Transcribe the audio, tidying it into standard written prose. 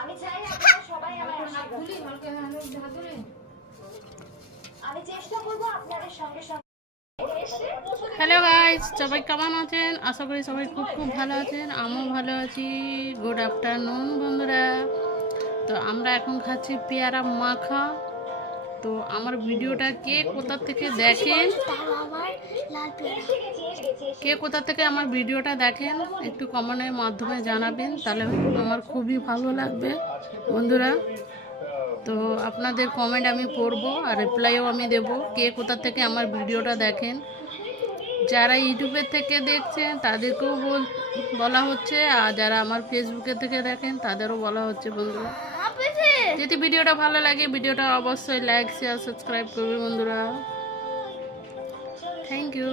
আমি চাই আপনারা সবাই আমার আশীর্বাদ করুন। আমি চেষ্টা করব আপনাদের সঙ্গে সঙ্গে হ্যালো গাইস, সবাই কেমন আছেন? আশা করি সবাই খুব খুব ভালো আছেন। আমিও ভালো আছি। গুড আফটারনুন বন্ধুরা। তো আমরা এখন খাচ্ছি পেয়ারা মাখা। তো আমার ভিডিওটা কে কোথা থেকে দেখেন, কে কোথা থেকে আমার ভিডিওটা দেখেন একটু কমেন্টের মাধ্যমে জানাবেন, তাহলে আমার খুবই ভালো লাগবে বন্ধুরা। তো আপনাদের কমেন্ট আমি পড়বো আর রিপ্লাইও আমি দেবো, কে কোথা থেকে আমার ভিডিওটা দেখেন। যারা ইউটিউবের থেকে দেখছেন তাদেরকেও বলা হচ্ছে, আর যারা আমার ফেসবুকে থেকে দেখেন তাদেরও বলা হচ্ছে বন্ধুরা। যদি ভিডিওটা ভালো লাগে ভিডিওটা অবশ্যই লাইক শেয়ার সাবস্ক্রাইব করবে বন্ধুরা। Thank you.